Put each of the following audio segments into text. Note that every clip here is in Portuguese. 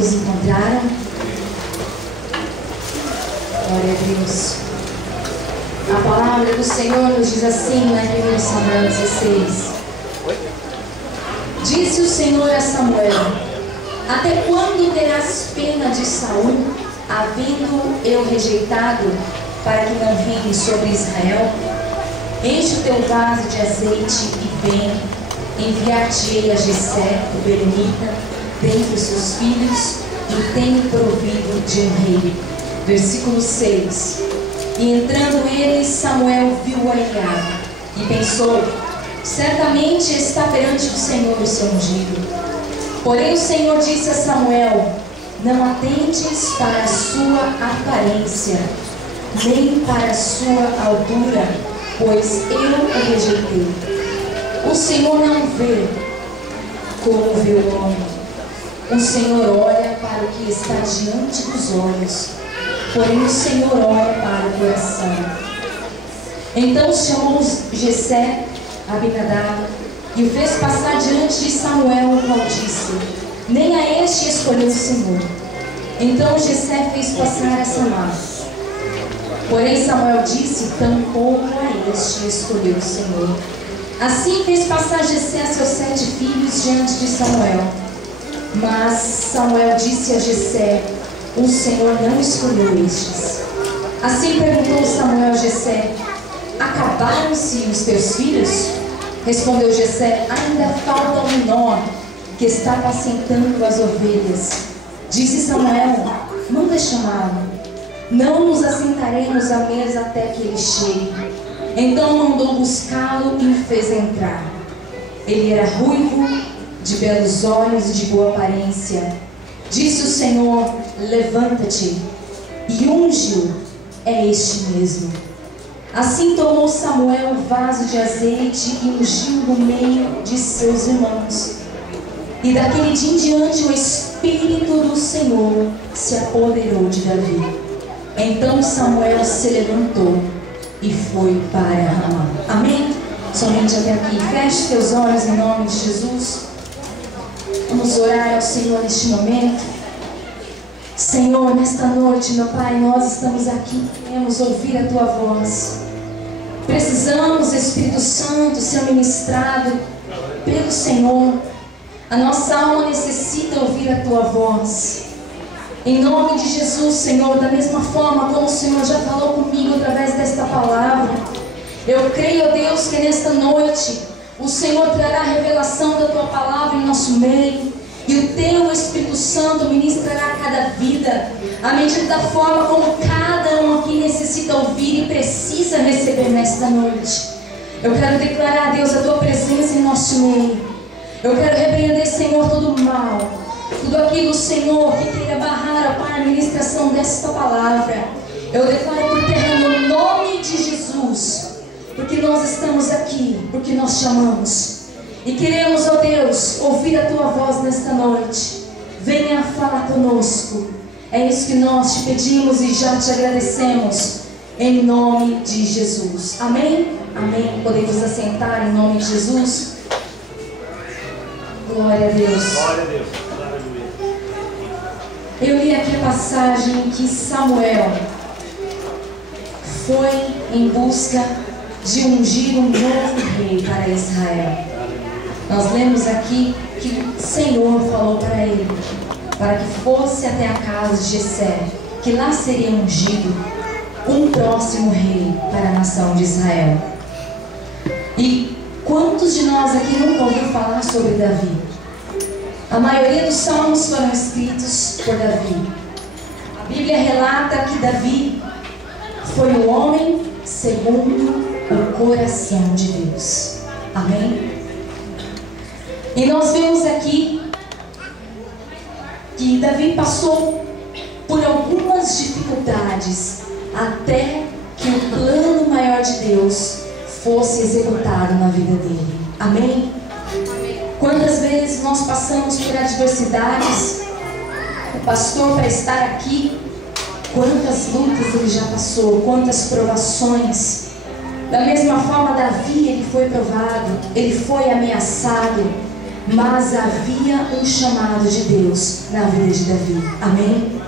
Todos encontraram? Glória a Deus. A palavra do Senhor nos diz assim, na 1 Samuel 16. Disse o Senhor a Samuel: até quando terás pena de Saul, havendo eu rejeitado, para que não reine sobre Israel? Enche o teu vaso de azeite e vem, enviar-te-ei a Jessé, o belemita, dentre os seus filhos, e tenho provido de um rei. Versículo 6. E entrando ele, Samuel viu a Eliabe, e pensou: certamente está perante o Senhor o seu ungido. Porém o Senhor disse a Samuel: não atentes para a sua aparência, nem para a sua altura, pois eu o rejeitei. O Senhor não vê como vê o homem. O Senhor olha para o que está diante dos olhos, porém o Senhor olha para o coração. Então chamou Jessé, Abinadab, e o fez passar diante de Samuel, o qual disse: nem a este escolheu o Senhor. Então Jessé fez passar a Samar. Porém Samuel disse: tampouco a este escolheu o Senhor. Assim fez passar Jessé a seus 7 filhos diante de Samuel. Mas Samuel disse a Jessé: o Senhor não escolheu estes. Assim perguntou Samuel a Jessé: acabaram-se os teus filhos? Respondeu Jessé: ainda falta o menor, que está apacentando as ovelhas. Disse Samuel: manda chamá-lo. Não nos assentaremos à mesa até que ele chegue. Então mandou buscá-lo e o fez entrar. Ele era ruivo, de belos olhos e de boa aparência. Disse o Senhor: levanta-te e unge-o, é este mesmo. Assim tomou Samuel o vaso de azeite e ungiu no meio de seus irmãos. E daquele dia em diante o Espírito do Senhor se apoderou de Davi. Então Samuel se levantou e foi para Ramá. Amém? Somente até aqui. Feche teus olhos em nome de Jesus. Vamos orar ao Senhor neste momento. Senhor, nesta noite, meu Pai, nós estamos aqui, queremos ouvir a Tua voz. Precisamos, Espírito Santo, ser ministrado pelo Senhor. A nossa alma necessita ouvir a Tua voz. Em nome de Jesus, Senhor, da mesma forma como o Senhor já falou comigo através desta palavra, eu creio, ó Deus, que nesta noite o Senhor trará a revelação da Tua palavra em nosso meio, e o Teu Espírito Santo ministrará cada vida, à medida da forma como cada um aqui necessita ouvir e precisa receber nesta noite. Eu quero declarar, a Deus, a Tua presença em nosso meio. Eu quero repreender, Senhor, todo o mal, tudo aquilo, Senhor, que queira barrar, ó Pai, a ministração desta palavra. Eu declaro por terra no nome de Jesus, porque nós estamos aqui, porque nós chamamos e queremos, ó Deus, ouvir a Tua voz nesta noite. Venha falar conosco. É isso que nós te pedimos e já te agradecemos, em nome de Jesus. Amém? Amém. Podemos assentar em nome de Jesus. Glória a Deus. Glória a Deus. Eu li aqui a passagem que Samuel foi em busca de ungir um novo rei para Israel. Nós lemos aqui que o Senhor falou para ele, para que fosse até a casa de Jessé, que lá seria ungido um próximo rei para a nação de Israel. E quantos de nós aqui nunca ouviu falar sobre Davi? A maioria dos salmos foram escritos por Davi. A Bíblia relata que Davi foi o homem segundo o coração de Deus. Amém? E nós vemos aqui que Davi passou por algumas dificuldades até que o plano maior de Deus fosse executado na vida dele. Amém? Quantas vezes nós passamos por adversidades? O pastor, para estar aqui, quantas lutas ele já passou, quantas provações. Da mesma forma, Davi, ele foi provado, ele foi ameaçado, mas havia um chamado de Deus na vida de Davi. Amém?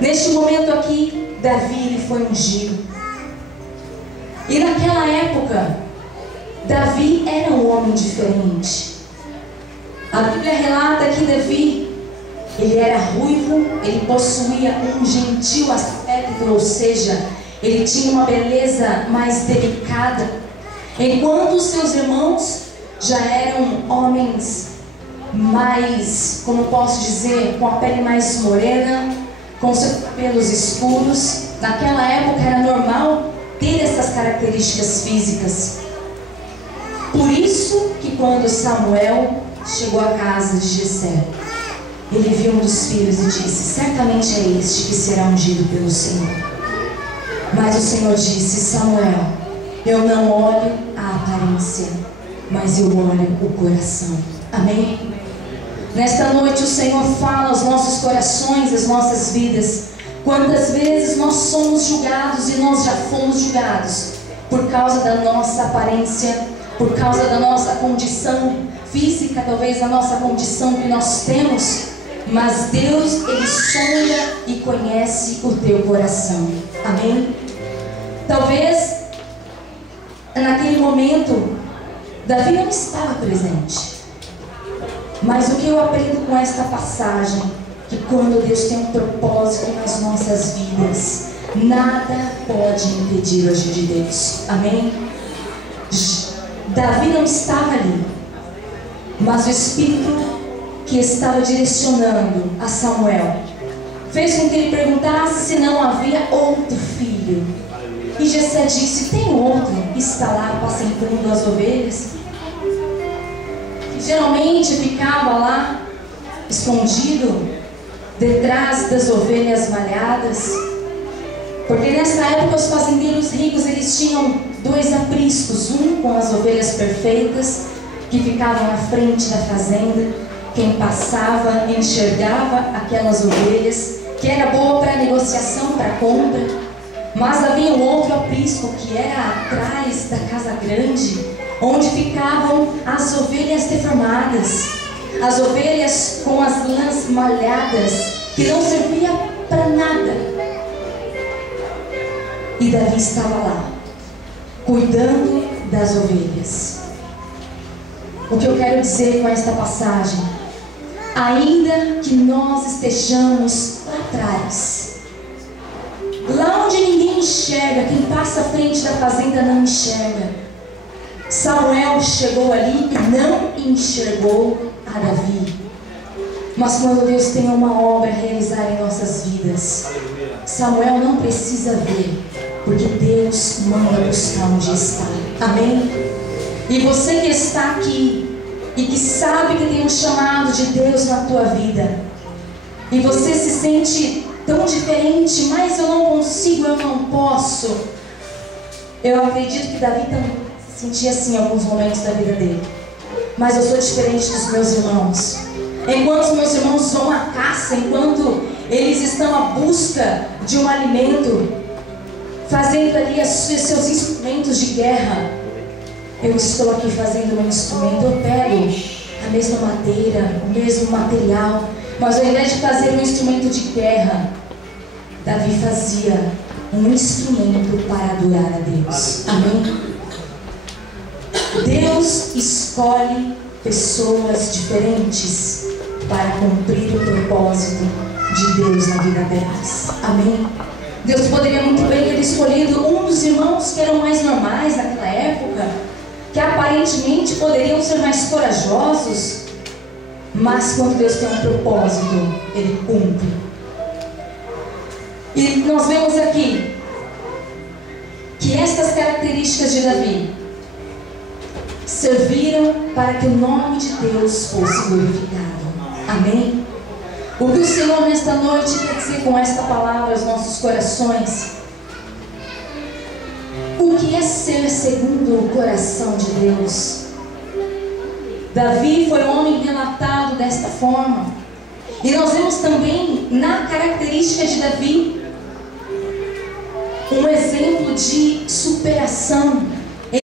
Neste momento aqui, Davi ele foi ungido. E naquela época, Davi era um homem diferente. A Bíblia relata que Davi, ele era ruivo, ele possuía um gentil aspecto, ou seja, ele tinha uma beleza mais delicada, enquanto os seus irmãos já eram homens mais, como posso dizer, com a pele mais morena, com seus cabelos escuros. Naquela época era normal ter essas características físicas. Por isso que quando Samuel chegou à casa de Jessé, ele viu um dos filhos e disse: certamente é este que será ungido pelo Senhor. Mas o Senhor disse: Samuel, eu não olho a aparência, mas eu olho o coração. Amém? Nesta noite o Senhor fala aos nossos corações, às nossas vidas. Quantas vezes nós somos julgados, e nós já fomos julgados, por causa da nossa aparência, por causa da nossa condição física, talvez a nossa condição que nós temos. Mas Deus, Ele sonda e conhece o teu coração. Amém? Talvez naquele momento Davi não estava presente, mas o que eu aprendo com esta passagem, que quando Deus tem um propósito nas nossas vidas, nada pode impedir o agir de Deus. Amém? Davi não estava ali, mas o Espírito que estava direcionando a Samuel fez com que ele perguntasse se não havia outro filho. E Jessé disse: tem outro que está lá apacentando as ovelhas, que geralmente ficava lá escondido detrás das ovelhas malhadas. Porque nessa época os fazendeiros ricos, eles tinham dois apriscos, um com as ovelhas perfeitas que ficavam na frente da fazenda. Quem passava enxergava aquelas ovelhas, que era boa para negociação, para compra. Mas havia um outro aprisco que era atrás da casa grande, onde ficavam as ovelhas deformadas, as ovelhas com as lãs malhadas, que não servia para nada. E Davi estava lá, cuidando das ovelhas. O que eu quero dizer com esta passagem: ainda que nós estejamos lá atrás, lá onde ninguém enxerga, quem passa à frente da fazenda não enxerga, Samuel chegou ali e não enxergou a Davi. Mas quando Deus tem uma obra a realizar em nossas vidas, Samuel não precisa ver, porque Deus manda buscar onde está. Amém? E você que está aqui e que sabe que tem um chamado de Deus na tua vida, e você se sente tão diferente, mas eu não consigo, eu não posso. Eu acredito que Davi também se sentia assim em alguns momentos da vida dele. Mas eu sou diferente dos meus irmãos. Enquanto os meus irmãos vão à caça, enquanto eles estão à busca de um alimento, fazendo ali seus instrumentos de guerra, eu estou aqui fazendo o meu instrumento. Eu pego a mesma madeira, o mesmo material, mas ao invés de fazer um instrumento de guerra, Davi fazia um instrumento para adorar a Deus. Amém? Deus escolhe pessoas diferentes para cumprir o propósito de Deus na vida delas. Amém? Deus poderia muito bem ter escolhido um dos irmãos que eram mais normais naquela época, que aparentemente poderiam ser mais corajosos, mas quando Deus tem um propósito, Ele cumpre. E nós vemos aqui que estas características de Davi serviram para que o nome de Deus fosse glorificado. Amém? O que o Senhor nesta noite quer dizer com esta palavra aos nossos corações? O que é ser segundo o coração de Deus? Davi foi um homem relatado desta forma. E nós vemos também na característica de Davi um exemplo de superação.